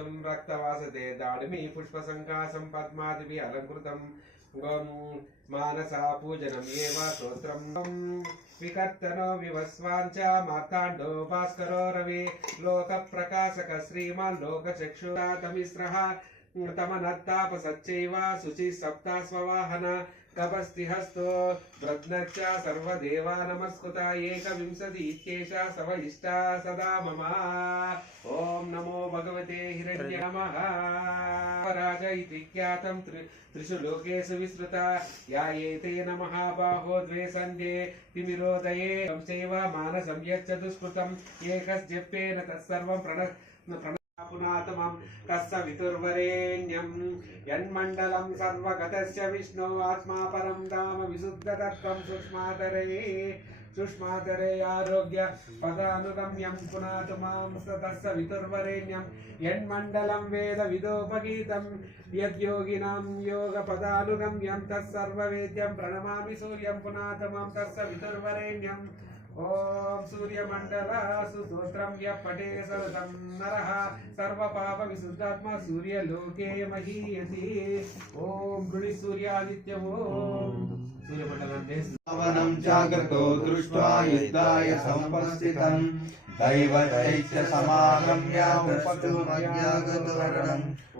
पुष्पं रक्तवासते दाडिमी पुष्पसङ्कासं पद्मादिभिः अलङ्कृतं मानसा पूजनम् एव स्तोत्रं विकर्तनो विवस्वाञ्च मार्ताण्डो भास्करो रवि लोकप्रकाशक श्रीमान् लोकचक्षुरातमिस्रः तमनत्तापसच्चैव शुचिः सप्ता स्ववाहन कपस्तिहस्तो व्रत्नच्च सर्वदेवा नमस्कृता एकविंशति इत्येषा सव इष्टा सदा मम। ॐ नमो भगवते हिरण्य नमः। राज इति ख्यातं त्रिषु लोकेषु विस्तृता या एतेन महाबाहो द्वे सन्ध्ये तिमिरोदये चैव मानसं यच्च दुष्कृतम् एकस्जप्येन तत्सर्वं पुनातमं तस्य वितुर्वरेण्यं यन्मण्डलं सर्वगतस्य विष्णो आत्मा परं धाम विशुद्धतत्त्वं सुष्मातरे आरोग्य पदानुगम्यं पुनातमां तस्य वितुर्वरेण्यं यन्मण्डलं वेद विदोपगीतं यद्योगिनां योगपदानुगम्यं तत्सर्ववेद्यं प्रणमामि सूर्यं पुनातमां तस्य वितुर्वरेण्यं ओम सूर्यमंडलासु स्तोत्रं यः पठे सततं नरः सर्वपापविशुद्धात्मा सूर्यलोके महीयते। ओम गृणी सूर्यादित्य ओम सूर्यमंडलं जागतो दृष्ट्वा युद्धाय समुपस्थितं दैवदैत्य समागम्य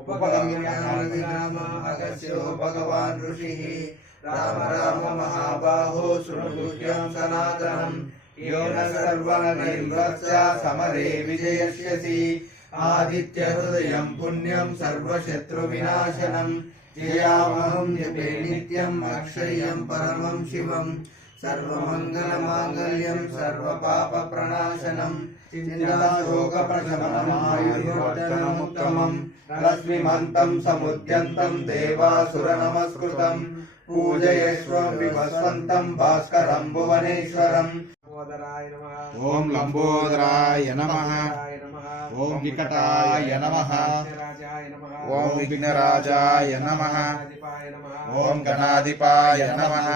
उपगम्य भगवान् ऋषिः राम राम महाबाहो शृणुगुह्यं सनातनम् यो न सर्वनैर्वत्स्य समरे विजयस्यसि आदित्य हृदयं पुण्यं सर्वशत्रुविनाशनं जयामहं जपे नित्यम् अक्षय्यं परमं शिवं सर्वमङ्गलमाङ्गल्यं सर्वपापप्रणाशनं चिन्ताशोकप्रशमनमायुर्वर्धनमुत्तमं रश्मिमन्तं समुद्यन्तं देवासुरनमस्कृतं पूजयस्व विभस्वन्तं भास्करं भुवनेश्वरम्। ओम लंबोदराय नमः। ओम विकटाय नमः। ओम विघ्नराजाय नमः। ओम गणाधिपाय नमः।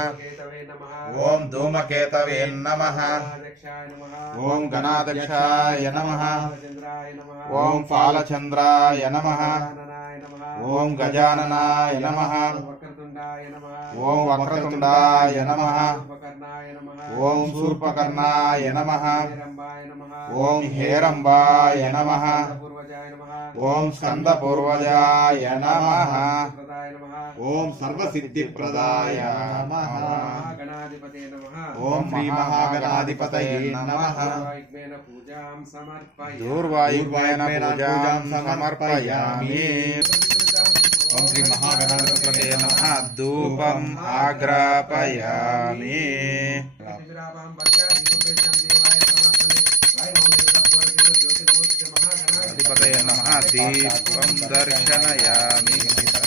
ओम धूमकेतवे नमः। ओम गणाध्यक्षाय नमः। ओम फालचंद्राय नमः। ओम गजाननाय नमः। ओम वक्रतुंडाय नमः। ओम शूर्पकर्णाय नमः। ओम हेरंबाय नमः। ओम स्कंदपूर्वजाय नमः। ओम सर्वसिद्धिप्रदाय नमः। ओम श्री महागणाधिपतये नमः। दूर्वायुग्मेन पूजां समर्पयामि। ओम श्री महागणाधिपतये नमः। धूपम् आग्रापयामि। अधिपतये नमः। दीपं दर्शयामि। दीपं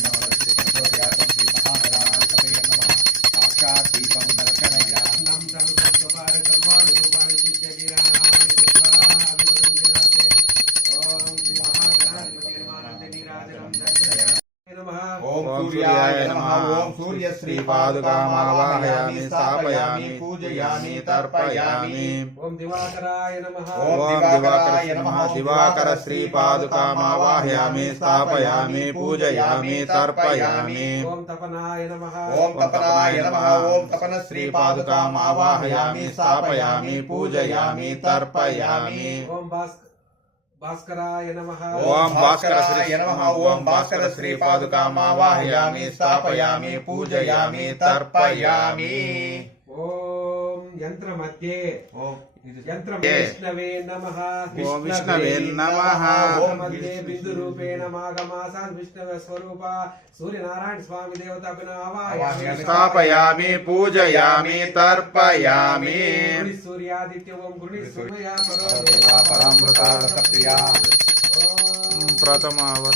ओम सूर्याय नमः। ओम सूर्य श्री पादुकामावाहयामि स्थापयामि पूजयामि तर्पयामि। ओम दिवाकराय नमः। ओम दिवाकराय नमः। दिवाकर श्री पादुकामावाहयामि स्थापयामि पूजयामि तर्पयामि। ओम तपनाय नमः। ओम तपनाय नमः। ओम तपन श्री पादुकामावाहयामि स्थापयामि पूजयामि तर्पयामि। ओम भास्कराय नमः। ओम भास्कराय नमः। ओम भास्कर श्री पादुकामावाहयामि स्थापयामि पूजयामि तर्पयामि। ओम यंत्र मध्ये यंत्र विष्णवे नमः। ओम विष्णवे नमः। ओम मध्ये बिंदु रूपेण मागमासान् विष्णवे स्वरूपा सूर्यनारायण स्वामी देवता आवाहयामि स्थापयामि पूजयामि तर्पयामि। सूर्यादित्य ओम गृणी सूर्या परामृता सप्रिया प्रथमावर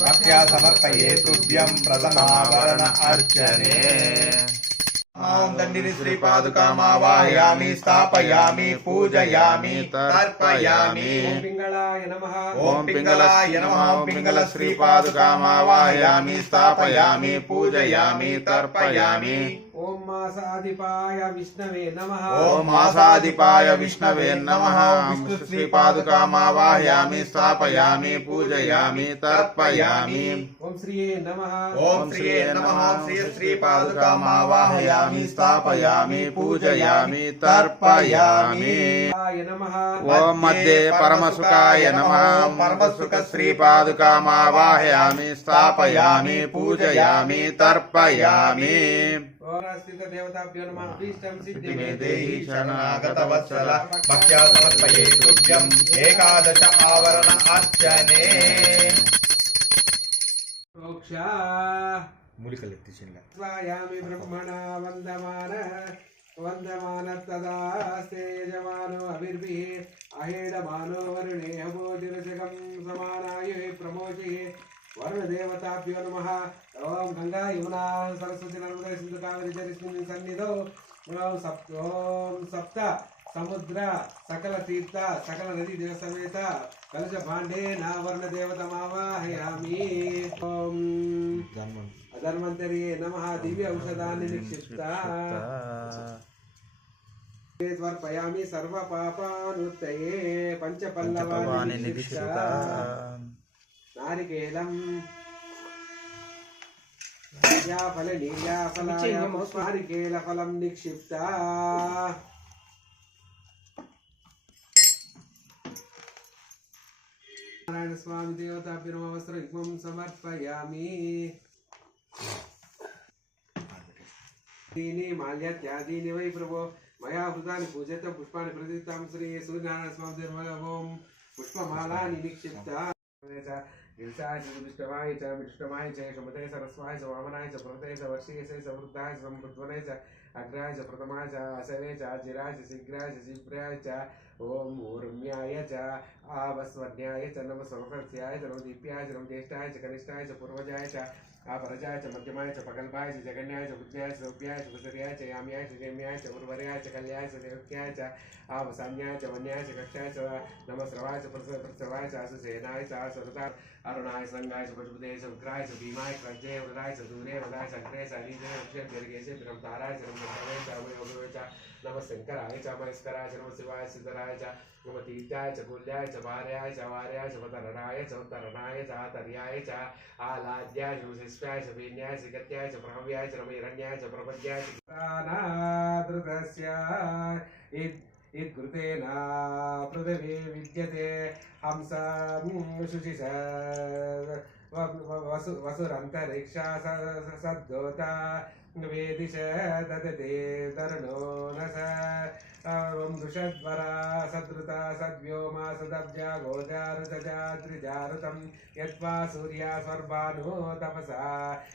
भक्त्या समर्पये तुभ्यं प्रथमावरण अर्चने। ओम दंडिनी श्री पादुकामावाहयामि स्थापयामि पूजयामि तर्पयामि। ओम पिंगलाय नमः। ओम पिंगलाय नमः। ओम पिंगल श्री पादुकामावाहयामि स्थापयामि पूजयामि तर्पयामि। ఓం మాసాధిపాయ విష్ణవే నమః ఓం మాసాధిపాయ విష్ణవే నమః విష్ణు శ్రీ పాదుకామావాహయామి స్థాపయామి పూజయామి తర్పయామి ఓం శ్రీయే నమః ఓం శ్రీయే నమః శ్రీ శ్రీ పాదుకామావాహయామి స్థాపయామి పూజయామి తర్పయామి నమః ఓం మధ్యే పరమసుఖాయ నమః పరమసుఖ శ్రీ పాదుకామావాహయామి స్థాపయామి పూజయామి తర్పయామి ఓం స్థిత దేవతాభ్యో నమః అభీష్టం సిద్ధి మే దేహి శరణాగత వత్సల భక్త్యా సమర్పయే తుభ్యం ఏకాదశ ఆవరణ అర్చనే ప్రోక్ష మూలికలు ఎత్తిచిందా స్వాయామి బ్రహ్మణ వందమాన తదాస్తే యజమానో అభిర్భిః అహేడమానో వరుణే అభోజిరజగం సమానాయ ప్రమోచే వరుణదేవతాభ్యో నమః ఓం గంగా యమునా సరస్వతి నర్మదా సింధు కావేరీ జలస్మిన్ సన్నిధౌ ఓం సప్త సముద్ర సకల తీర్థ సకల నదీ దేవ సమేత కలశ భాండే నా వర్ణ దేవతమావాహయామి ఓం ధన్వంతరియే నమః దివ్య ఔషధాన్ని నిక్షిప్త సమర్పయామి సర్వ పాపానుత్తయే పంచపల్లవాని నిక్షిప్త నారికేలం నీర్యాఫలాయ నారికేల ఫలం నిక్షిప్త నారాయణ స్వామి దేవతాభ్యో వస్త్రం సమర్పయామి దీని మాల్యాత్యాదీని వై ప్రభో మయా హృదాని పూజత పుష్పాన్ని ప్రతిష్ఠాం శ్రీ సూర్యనారాయణ స్వామి దేవ ఓం పుష్పమాలాని నిక్షిప్త గిరిశాయ చ విష్ణవాయ చ విష్ణవాయ చ శమతే సరస్వాయ చ వామనాయ చ ప్రమతే చ వర్షికే చ సమృద్ధాయ చ సమృద్ధ్వనే చ అగ్రాయ చ ప్రథమాయ చ అసవే చ అజిరాయ చ శీఘ్రాయ చ శీఘ్రాయ చ ఓం ఊర్మ్యాయ చ ఆవస్వర్ణ్యాయ చ నమ సమకర్త్యాయ చ నమ దీప్యాయ చ నమ జ్యేష్ఠాయ చ కనిష్ఠాయ చ పూర్వజాయ చ ఆపరజాయ చ మధ్యమాయ చ పగల్భాయ చ జగన్యాయ చ బుద్ధ్యాయ చ రౌప్యాయ చ కుసర్యాయ చ యామ్యాయ చ జమ్యాయ చ ఉర్వర్యాయ చ కళ్యాయ చ దేవక్యాయ చ ఆవసామ్యాయ చ వన్యాయ చ కక్షాయ చ నమస్రవాయ చ ప్రసవాయ చ అసుసేనాయ చ సరతా అరుణాయ సంగాయ చ పశుపతే చ ఉగ్రాయ చ భీమాయ క్రజ్జయ వృదాయ చ దూరే వదాయ చ అగ్రే చ అరీజయ వృక్షే దీర్ఘేశే బ్రహ్మతారాయ చ నమస్కారాయ చ అమయోగవే చ నమ శంకరాయ చ మహేశ్వరాయ చ నమ శివాయ సిద్ధరాయ చ నమ తీర్థాయ చ కుల్యాయ చ భార్యాయ చ వార్యాయ చ వతరణాయ చ ఉత్తరణాయ చ తర్యాయ చ ఆలాద్యాయ చ శిష్యాయ చ వీన్యాయ చ గత్యాయ చ ప్రహవ్యాయ చ నమ హిరణ్యాయ చ ప్రపద్యాయ చ ప్రాణాదృతస్య ఇద్గృతేన పృథివీ విద్యతే హంస శుచిష వసురంతరిక్ష సద్దోత వేదిశ దదతే తరుణో నస దృషద్వర సదృత సద్వ్యోమ సదబ్జా గోదారుజాద్రిజారుతం యత్వా సూర్యా స్వర్భానో తపసా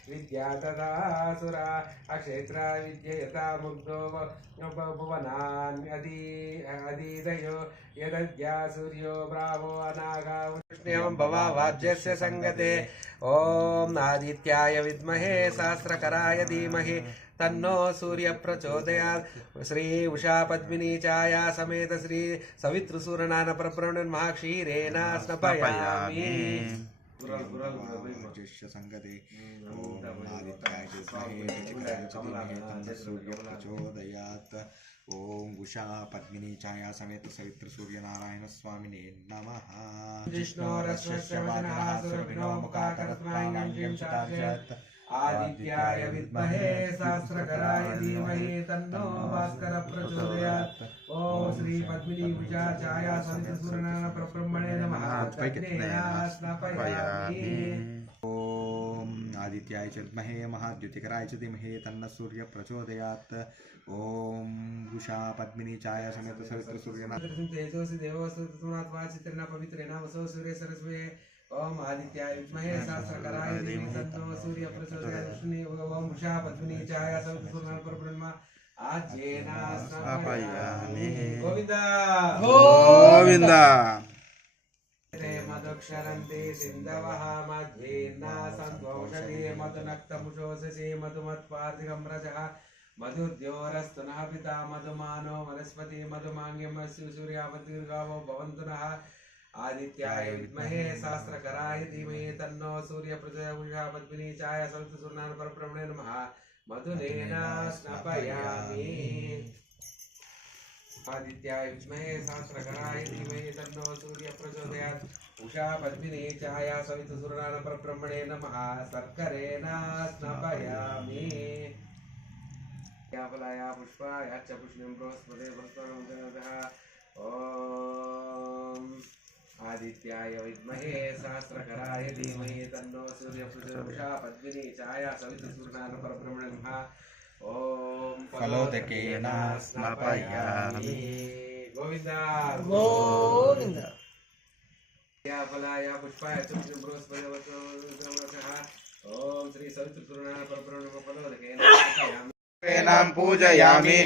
విద్యా తదా సుర అక్షేత్ర విద్యయతా ముగ్ధో భువనాన్ అదీదయో యదద్యా సూర్యో బ్రావో అనాగా విష్ణుం భవాజ్యస్య సంగతే ఓం ఆదిత్యాయ విద్మహే సహస్రకరాయ ధీమహి तन्नो सूर्य प्रचोदयात् श्री उषा पद्मिनी छाया समेत श्री सवित्र सूर्यनारायण परब्रह्मण्य महाक्षीरेण स्नपयामि संगते ओम आदित्याय सूर्य प्रचोदयात् ओम उषा पद्मिनी छाया समेत सवित्र सूर्य नारायण स्वामिने नमः आदित्याय विद्महे सहस्रकराय धीमहि तन्नो भास्कर प्रचोदयात् ओम श्री पद्मिनी उषा छाया समेत सूर्यनारायण परब्रह्मणे नमः स्नापयामि ओम आदित्याय च विद्महे महाद्युतिकराय च धीमहि तन्नः सूर्य प्रचोदयात् ओम उषा पद्मिनी छाया समेत सवित्र सूर्यनारायण तेजोसि देवोऽस्तु तस्मात् वाचित्रेण पवित्रेण वसो सूर्ये सरस्वते ओम आदित्याय विद्महे सहस्रकराय धीमहि तन्नो सूर्य प्रचोदयात् ओम उषा पद्मिनी छाया समेत सूर्यनारायण परब्रह्म आज्येन स्नापयामि गोविंदा गोविंदा मधुक्षरन्ते सिन्धवः मध्येन्ना सन्त्वौषधे मधुनक्तमुषोषसे मधुमत्पार्थिकं रजः मधुद्योरस्तु नः पिता मधुमानो वनस्पति मधुमाङ्ग्यमस्यु सूर्यावतीर्गावो भवन्तु नः आदित्याय विद्महे सहस्रकराय धीमहि तन्नो सूर्य प्रचोदयात् उषा पद्मिनी छाया सवित्र सूर्यनारायण परब्रह्मणे नमः मधुनेन स्नापयामि आदित्याय विद्महे सहस्रकराय धीमहि तन्नो सूर्यः प्रचोदयात् उषा पद्मिनी छाया सवितुर्नारायणपरब्रह्मणे नमः शर्करेण स्नापयामि याफलाया पुष्पाय च पुष्पं बृहस्पते बृहस्पतिः ॐ आदित्याय विद्महे सहस्रकराय धीमहि तन्नो सूर्यः प्रचोदयात् उषा पद्मिनी छाया सवितुर्नारायणपरब्रह्मणे नमः ॐ फलोदकेन स्नापयामि गोविन्द गोविन्द याफलाय पुष्पाय च पुष्पं बृहस्पते ॐ श्री सवितुर्नारायणपरब्रह्मणे फलोदकेन स्नापयामि नाम पूजयामि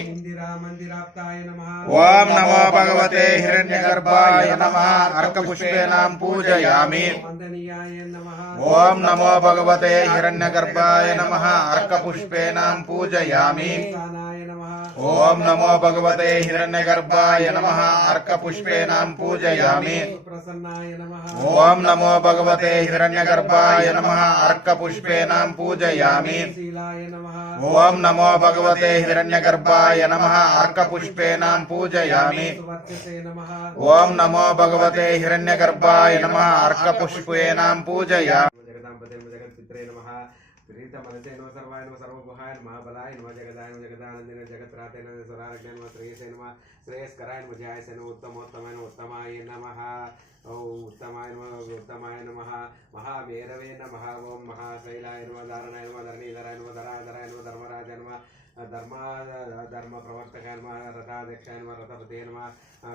मंदिराप्ताय नमः ओम नमो भगवते हिरण्यगर्भाय नमः अर्कपुष्पेनां पूजयामि वंदनीयाय नमः ओम नमो भगवते हिरण्यगर्भाय नमः अर्कपुष्पेनां पूजयामि स्थानाय नमः ओम नमो भगवते हिरण्यगर्भाय नमः अर्कपुष्पेनां पूजयामि प्रसन्नाय नमः ओम नमो भगवते हिरण्यगर्भाय नमः अर्कपुष्पेनां पूजयामि शीलाय नमः ओम नमो भगवते हिरण्यगर्भाय नमः अर्कपुष्पेनां पूजयामि सुवर्चसे नमः ओम नमो भगवते हिरण्यगर्भाय नमः अर्कपुष्पेनां पूजयामि जगदांपते जगत्पित्रे नमः प्रीतमनसे नमः सर्वाय नमः सर्वभुहाय नमः बलाय नमः जगदाय नमः जगदानंदिने जगत्राते नमः स्वराज्ञाय नमः श्रेयसे नमः श्रेयस्कराय नमः जयासे नमः उत्तमोत्तमाय नमः उत्तमाय नमः ओम उत्तमाय नमः महाभैरवे नमः ओम महाशैलाय नमः धारणाय नमः धरणीधराय नमः धराधराय नमः धर्मराजाय नमः धर्म प्रवर्तकाय नमः रथाध्यक्षाय नमः रथपते नमः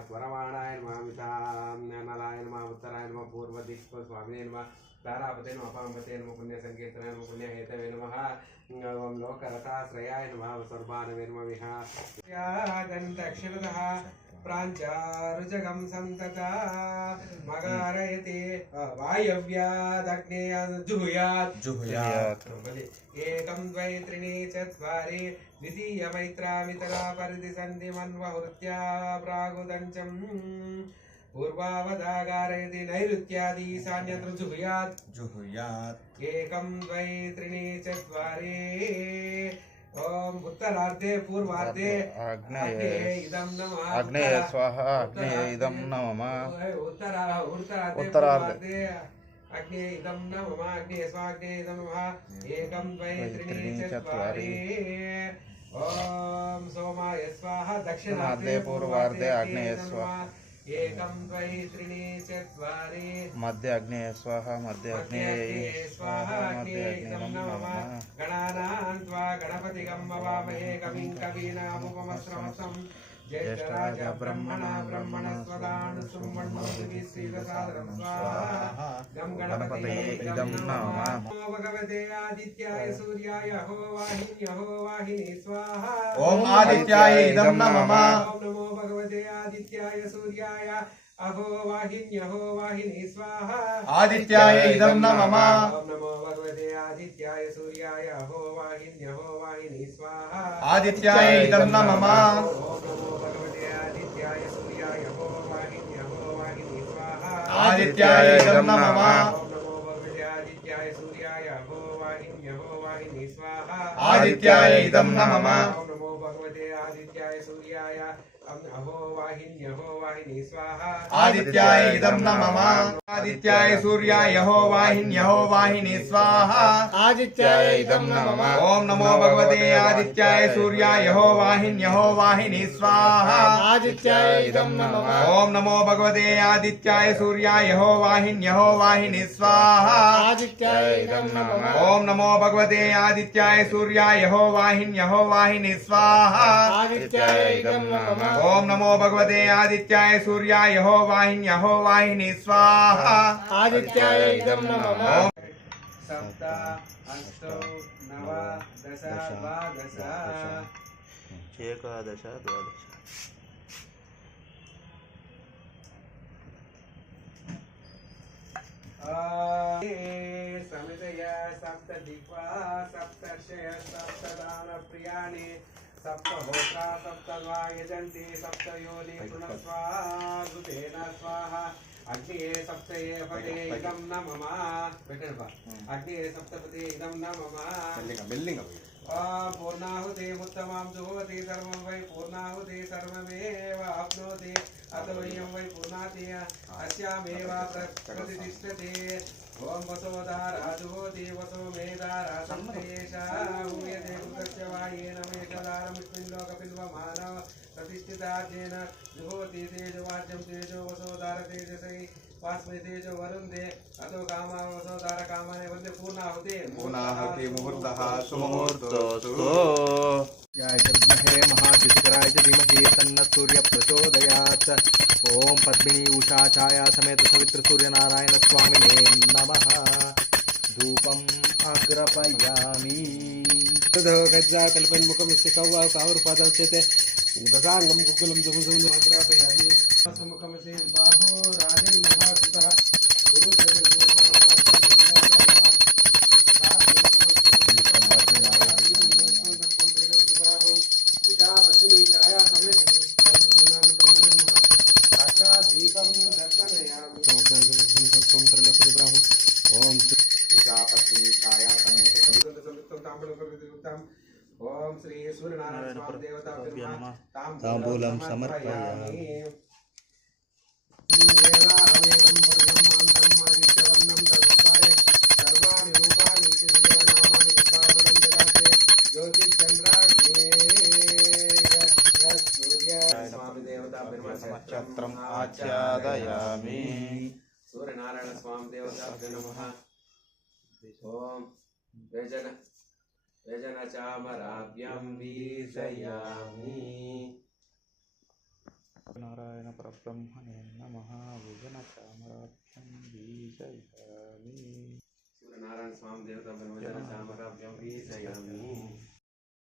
स्वरमाणाय नमः मितानलाय नमः उत्तराय नमः पूर्वदिक् स्वामिने नमः तारापते नमः अपामपते नमः पुण्यसंकीर्तनाय नमः पुण्यहेतवे नमः ओम लोकरथाश्रयाय नमः सर्वानवे नमः विहादन्तक्षिणतः प्राञ्चारुजगं सन्तता मगारयते वायव्यादग्नेयात् जुहुयात् एकं द्वै त्रीणि चत्वारि द्वितीयमैत्रामितरा परिधि सन्ति मन्वहृत्या प्रागुदञ्चं पूर्वावदागारयति नैऋत्यादि ईशान्यत्र जुहुयात् एकं द्वै त्रीणि चत्वारि ओम उत्तरार्धे पूर्वार्धे आग्नेये इदं नमः आग्नेये स्वाहा आग्नेये इदं नमः उत्तरार्धे उत्तरार्धे अग्ने इदं नमः अग्ने स्वाग्ने इदं नमः एकं द्वै त्रीणि चत्वारि ओम सोमाय स्वाहा दक्षिणार्धे पूर्वार्धे आग्नेये स्वाहा एकं द्वै त्रीणि चत्वारि मध्य अग्नेये स्वाहा मध्य अग्नेये स्वाहा मध्य इदं नमः गणानां त्वा गणपतिगं भवामहे कविं कवीनामुपमश्रवसं ज्येष्ठराजा ब्रह्मणा ब्रह्मणस्वदानुसुम्मण्णोऽपि श्रीदसादरं स्वाहा गं गणपतये इदं नमः नमो भगवते आदित्याय सूर्याय हो वाहिनी स्वाहा ओम आदित्याय इदं नमः ओम नमो भगवते आदित्याय सूर्याय अहो वाहिनी स्वाहा आदित्याय इदं नमः ओम नमो भगवते आदित्याय सूर्याय अहो वाहिनी स्वाहा आदित्याय इदं नमः ओम नमो भगवते आदित्याय सूर्याय अहो वाहिनी स्वाहा आदित्याय इदं नमः ओम नमो भगवते आदित्याय सूर्याय अहो वाहिनी स्वाहा आदित्याय इदं नमः ओम नमो भगवते आदित्याय सूर्याय अहो वाहिनी स्वाहा आदित्याय इदं नमः आदित्याय सूर्याय हो वाहिनी स्वाहा आदित्याय इदं नमः ओम नमो भगवते आदित्याय सूर्याय हो वाहिनी स्वाहा आदित्याय इदं नमः ओम नमो भगवते आदित्याय सूर्याय हो वाहिनी स्वाहा आदित्याय इदं नमः ओम नमो भगवते आदित्याय सूर्याय हो वाहिनी स्वाहा आदित्याय इदं नमः ओम नमो भगवते आदित्याय सूर्याय हो वाहिनी स्वाहा आदित्याय इदं नमः सप्त अष्टौ नव दश द्वादश एकादश द्वादश समितय सप्त दिक्वा सप्तर्षय सप्तदान प्रियाणि सप्तहोत्रा सप्तद्वा यजन्ति सप्तयोनि पुनस्वाहा स्वाहा अग्निये सप्तये पदे इदं न मम अग्निये सप्तपदे इदं न मम पूर्णाहुतिमुत्तमां जुहोति सर्वं वै पूर्णाहुति सर्वमेव आप्नोति अतो इयं वै पूर्णाति अस्यामेव प्रतिष्ठते ॐ वसोधारा जुहोति वसो मेधारा संश्लेषा हूयते कृतस्य वायेन मेषधारमिस्मिन् लोकपिन्वमानव प्रतिष्ठितार्जेन जुहोति तेजोवाच्यं तेजो वसोधार तेजसै वास्मै तेजो वरुन्धे अतो कामा वसोधार कामाने वन्दे पूर्णाहुते पूर्णाहुति मुहूर्तः सुमुहूर्तोऽस्तु विद्महे महाद्युतिकराय च धीमहि तन्नः सूर्यः प्रचोदयात् ॐ पद्मिनी उषा छाया समेत सवित्र सूर्यनारायण स्वामिने नमः धूपम् अग्रपयामि गज्जा कल्पन्मुखं शिखवा कावरुपादौच्यते गजाङ्गं कुकुलं जमुसुन्दर मात्रापयामि सम्मुखं से बाहो राजन्यः सुतः दीपं दर्शयामि ओम पद्मिनी छाया समेत ओम श्री सूर्यनारायण स्वामी देवता तांबूलं समर्पयामि वेदाहमेदं वर्गं मान्तं मादित्यवर्णं तत्स्वरे सर्वाणि रूपाणि नामानि पुष्पावनं ददाते ज्योतिश्चन्द्राग्ने सूर्य स्वामी देवता नक्षत्रम् आच्छादयामि सूर्यनारायण स्वामी देवता नमः ओम व्यजन चामराभ्यां वीशयामि नारायण परब्रह्मणे नमः विजनचामराभ्यां बीजयामि सूर्यनारायण स्वामी देवता चामराभ्यां वीशयामि